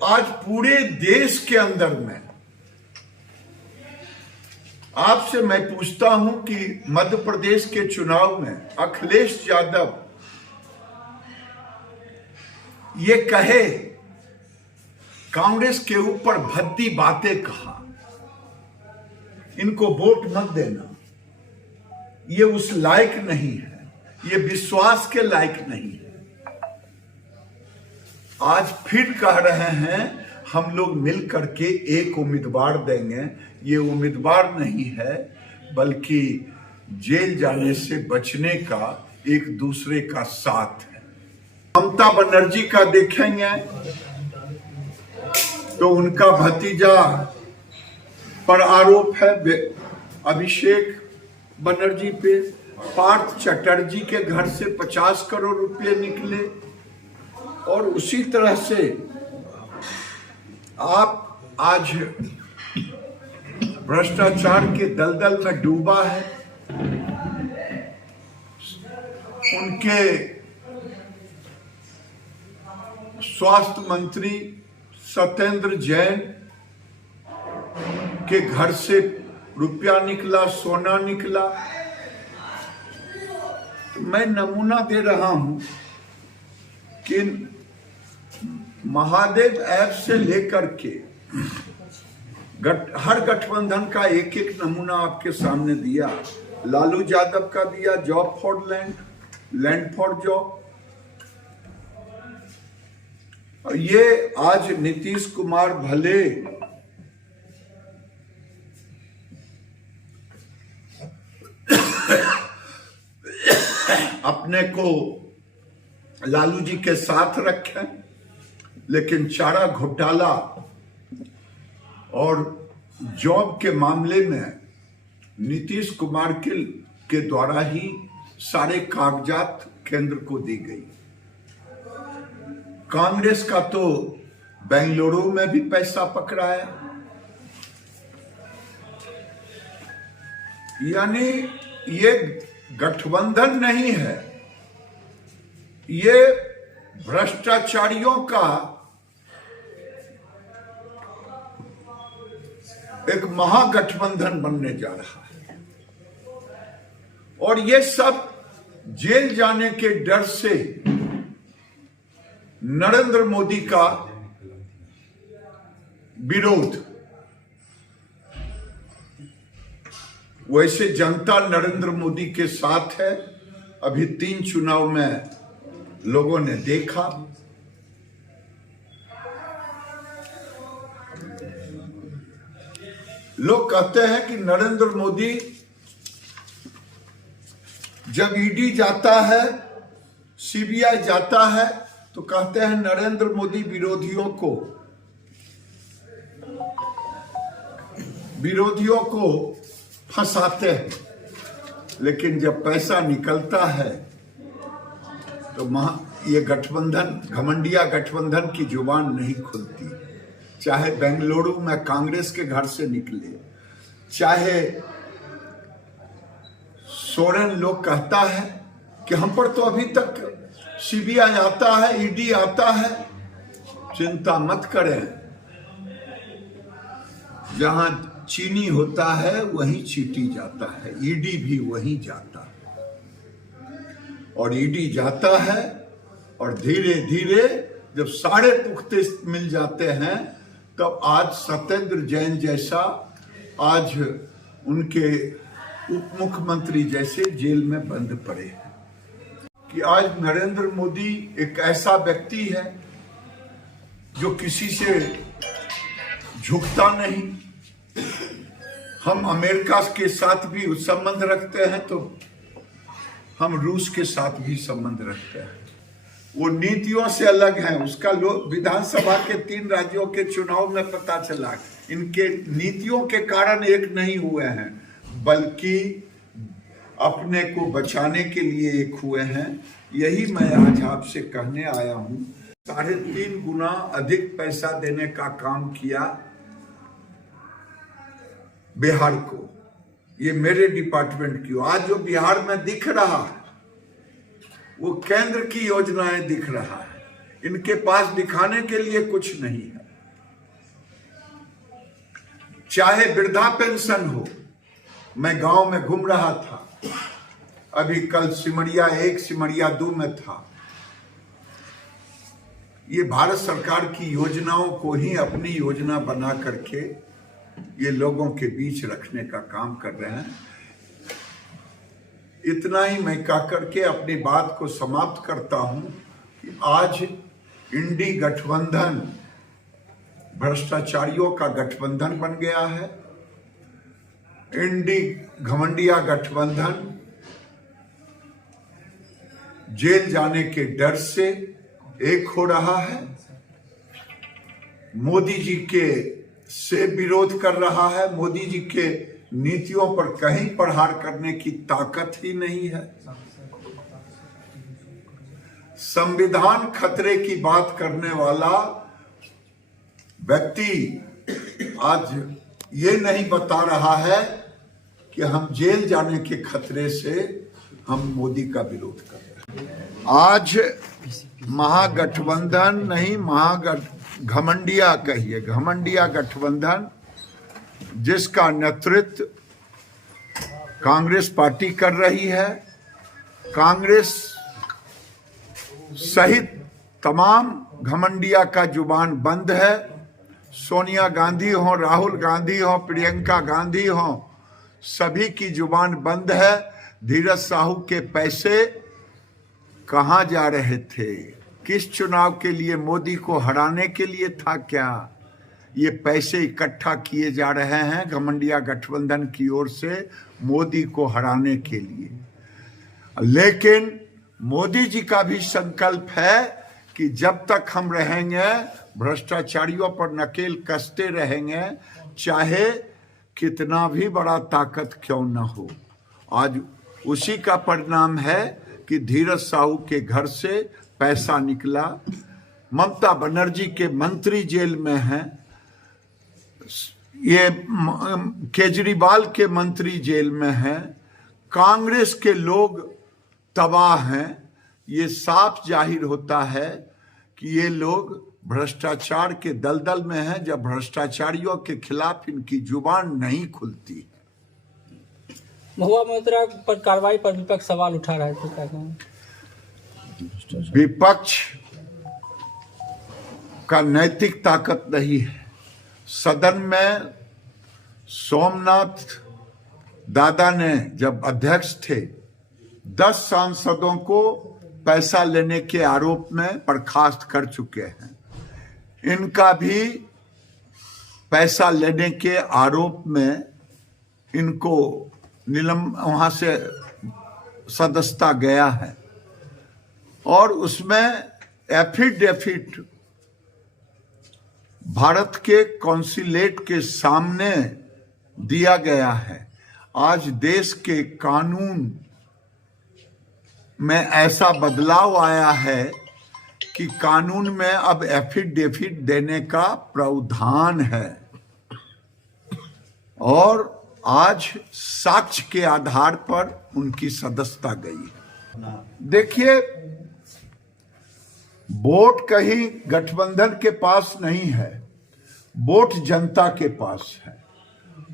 आज पूरे देश के अंदर में आपसे मैं पूछता हूं कि मध्य प्रदेश के चुनाव में अखिलेश यादव ये कहे कांग्रेस के ऊपर भद्दी बातें कहा, इनको वोट मत देना, ये उस लायक नहीं है, ये विश्वास के लायक नहीं है। आज फिर कह रहे हैं हम लोग मिल करके एक उम्मीदवार देंगे। ये उम्मीदवार नहीं है बल्कि जेल जाने से बचने का एक दूसरे का साथ है। ममता बनर्जी का देखेंगे तो उनका भतीजा पर आरोप है अभिषेक बनर्जी पे। पार्थ चटर्जी के घर से 50 करोड़ रुपए निकले और उसी तरह से आप आज भ्रष्टाचार के दलदल में डूबा है। उनके स्वास्थ्य मंत्री सत्येंद्र जैन के घर से रुपया निकला, सोना निकला। तो मैं नमूना दे रहा हूं कि महादेव ऐप से लेकर के हर गठबंधन का एक एक नमूना आपके सामने दिया। लालू यादव का दिया job for land, land for job. और ये आज नीतीश कुमार भले अपने को लालू जी के साथ रखें, लेकिन चारा घोटाला और जॉब के मामले में नीतीश कुमार के द्वारा ही सारे कागजात केंद्र को दी गई। कांग्रेस का तो बेंगलुरु में भी पैसा पकड़ाया। यानी ये गठबंधन नहीं है, ये भ्रष्टाचारियों का एक महागठबंधन बनने जा रहा है। और ये सब जेल जाने के डर से नरेंद्र मोदी का विरोध। वैसे जनता नरेंद्र मोदी के साथ है। अभी 3 चुनाव में लोगों ने देखा। लोग कहते हैं कि नरेंद्र मोदी जब ईडी जाता है, सीबीआई जाता है, तो कहते हैं नरेंद्र मोदी विरोधियों को फंसाते हैं। लेकिन जब पैसा निकलता है तो ये गठबंधन, घमंडिया गठबंधन की जुबान नहीं खुलती। चाहे बेंगलुरु में कांग्रेस के घर से निकले, चाहे सोरेन लोग कहता है कि हम पर तो अभी तक सीबीआई आता है, ईडी आता है। चिंता मत करें, जहां चीनी होता है वहीं चीटी जाता है, ईडी भी वहीं जाता है। और ईडी जाता है और धीरे धीरे जब सारे पुख्ते मिल जाते हैं तब आज सत्येंद्र जैन जैसा, आज उनके उप मुख्यमंत्री जैसे जेल में बंद पड़े हैं। कि आज नरेंद्र मोदी एक ऐसा व्यक्ति है जो किसी से झुकता नहीं। हम अमेरिका के साथ भी संबंध रखते हैं तो हम रूस के साथ भी संबंध रखते हैं। वो नीतियों से अलग है। उसका विधानसभा के 3 राज्यों के चुनाव में पता चला, इनके नीतियों के कारण एक नहीं हुए हैं, बल्कि अपने को बचाने के लिए एक हुए हैं। यही मैं आज आपसे कहने आया हूं। 3.5 गुना अधिक पैसा देने का काम किया बिहार को। ये मेरे डिपार्टमेंट की। आज जो बिहार में दिख रहा है वो केंद्र की योजनाएं दिख रहा है। इनके पास दिखाने के लिए कुछ नहीं है। चाहे वृद्धा पेंशन हो। मैं गांव में घूम रहा था, अभी कल सिमरिया 1 सिमरिया 2 में था। ये भारत सरकार की योजनाओं को ही अपनी योजना बना करके ये लोगों के बीच रखने का काम कर रहे हैं। इतना ही मैं कह करके अपनी बात को समाप्त करता हूं कि आज इंडी गठबंधन भ्रष्टाचारियों का गठबंधन बन गया है। इंडी घमंडिया गठबंधन जेल जाने के डर से एक हो रहा है, मोदी जी के से विरोध कर रहा है। मोदी जी के नीतियों पर कहीं प्रहार करने की ताकत ही नहीं है। संविधान खतरे की बात करने वाला व्यक्ति आज ये नहीं बता रहा है कि हम जेल जाने के खतरे से हम मोदी का विरोध कर रहे हैं। आज महागठबंधन नहीं, घमंडिया कहिए, घमंडिया गठबंधन जिसका नेतृत्व कांग्रेस पार्टी कर रही है, कांग्रेस सहित तमाम घमंडिया का जुबान बंद है। सोनिया गांधी हो, राहुल गांधी हो, प्रियंका गांधी हो, सभी की जुबान बंद है। धीरज साहू के पैसे कहां जा रहे थे? किस चुनाव के लिए? मोदी को हराने के लिए था क्या? ये पैसे इकट्ठा किए जा रहे हैं घमंडिया गठबंधन की ओर से मोदी को हराने के लिए। लेकिन मोदी जी का भी संकल्प है कि जब तक हम रहेंगे भ्रष्टाचारियों पर नकेल कसते रहेंगे, चाहे कितना भी बड़ा ताकत क्यों न हो। आज उसी का परिणाम है कि धीरज साहू के घर से पैसा निकला, ममता बनर्जी के मंत्री जेल में हैं, ये केजरीवाल के मंत्री जेल में हैं, कांग्रेस के लोग तबाह हैं। ये साफ जाहिर होता है कि ये लोग भ्रष्टाचार के दलदल में हैं, जब भ्रष्टाचारियों के खिलाफ इनकी जुबान नहीं खुलती। महुआ मोइत्रा पर कार्रवाई पर विपक्ष सवाल उठा रहा है, तो क्या कहें? विपक्ष का नैतिक ताकत नहीं है। सदन में सोमनाथ दादा ने जब अध्यक्ष थे 10 सांसदों को पैसा लेने के आरोप में बर्खास्त कर चुके हैं। इनका भी पैसा लेने के आरोप में इनको वहां से सदस्यता गया है और उसमें एफिडेविट भारत के कॉन्सुलेट के सामने दिया गया है। आज देश के कानून में ऐसा बदलाव आया है कि कानून में अब एफिडेविट देने का प्रावधान है और आज साक्ष्य के आधार पर उनकी सदस्यता गई। देखिए, वोट कहीं गठबंधन के पास नहीं है, वोट जनता के पास है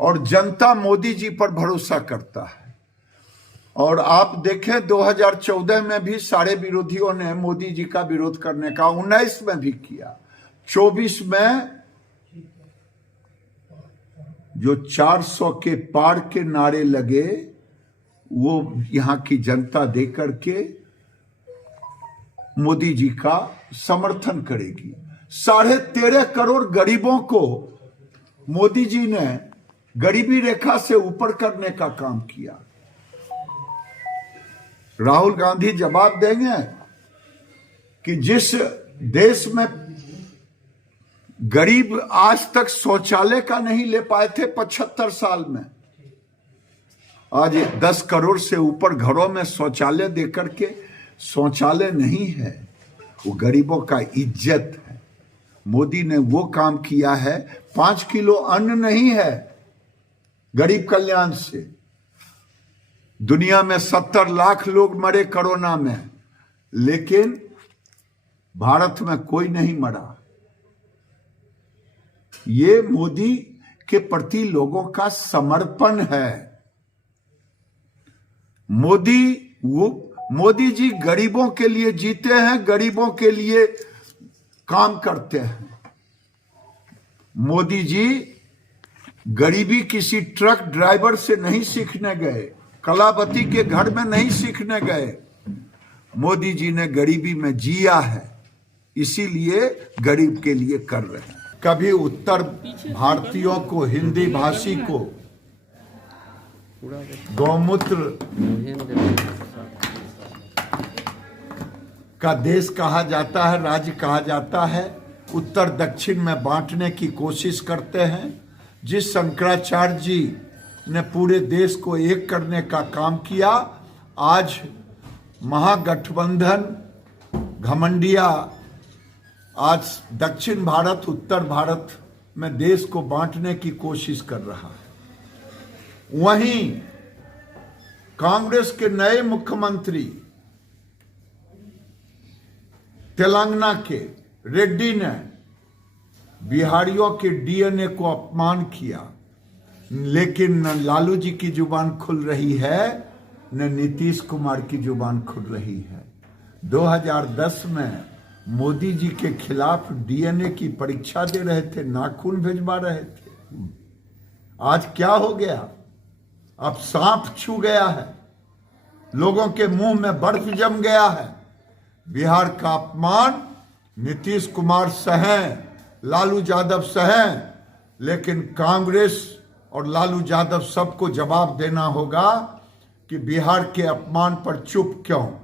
और जनता मोदी जी पर भरोसा करता है। और आप देखें 2014 में भी सारे विरोधियों ने मोदी जी का विरोध करने का, 19 में भी किया, 24 में जो 400 के पार के नारे लगे वो यहां की जनता देकर के मोदी जी का समर्थन करेगी। 13.5 करोड़ गरीबों को मोदी जी ने गरीबी रेखा से ऊपर करने का काम किया। राहुल गांधी जवाब देंगे कि जिस देश में गरीब आज तक शौचालय का नहीं ले पाए थे 75 साल में, आज 10 करोड़ से ऊपर घरों में शौचालय देकर के, शौचालय नहीं है, वो गरीबों का इज्जत है। मोदी ने वो काम किया है। 5 किलो अन्न नहीं है गरीब कल्याण से। दुनिया में 70 लाख लोग मरे कोरोना में, लेकिन भारत में कोई नहीं मरा। ये मोदी के प्रति लोगों का समर्पण है। मोदी जी गरीबों के लिए जीते हैं, गरीबों के लिए काम करते हैं। मोदी जी गरीबी किसी ट्रक ड्राइवर से नहीं सीखने गए, कलावती के घर में नहीं सीखने गए। मोदी जी ने गरीबी में जिया है, इसीलिए गरीब के लिए कर रहे हैं। कभी उत्तर भारतीयों को, हिंदी भाषी को गौमूत्र का देश कहा जाता है, राज्य कहा जाता है, उत्तर दक्षिण में बांटने की कोशिश करते हैं। जिस शंकराचार्य जी ने पूरे देश को एक करने का काम किया, आज महागठबंधन घमंडिया आज दक्षिण भारत उत्तर भारत में देश को बांटने की कोशिश कर रहा है। वहीं कांग्रेस के नए मुख्यमंत्री तेलंगाना के रेड्डी ने बिहारियों के डीएनए को अपमान किया, लेकिन न लालू जी की जुबान खुल रही है, न नीतीश कुमार की जुबान खुल रही है। 2010 में मोदी जी के खिलाफ डीएनए की परीक्षा दे रहे थे, नाखून भिजवा रहे थे। आज क्या हो गया? अब सांप छू गया है, लोगों के मुंह में बर्फ जम गया है। बिहार का अपमान नीतीश कुमार सहें, लालू यादव सहें, लेकिन कांग्रेस और लालू यादव सबको जवाब देना होगा कि बिहार के अपमान पर चुप क्यों।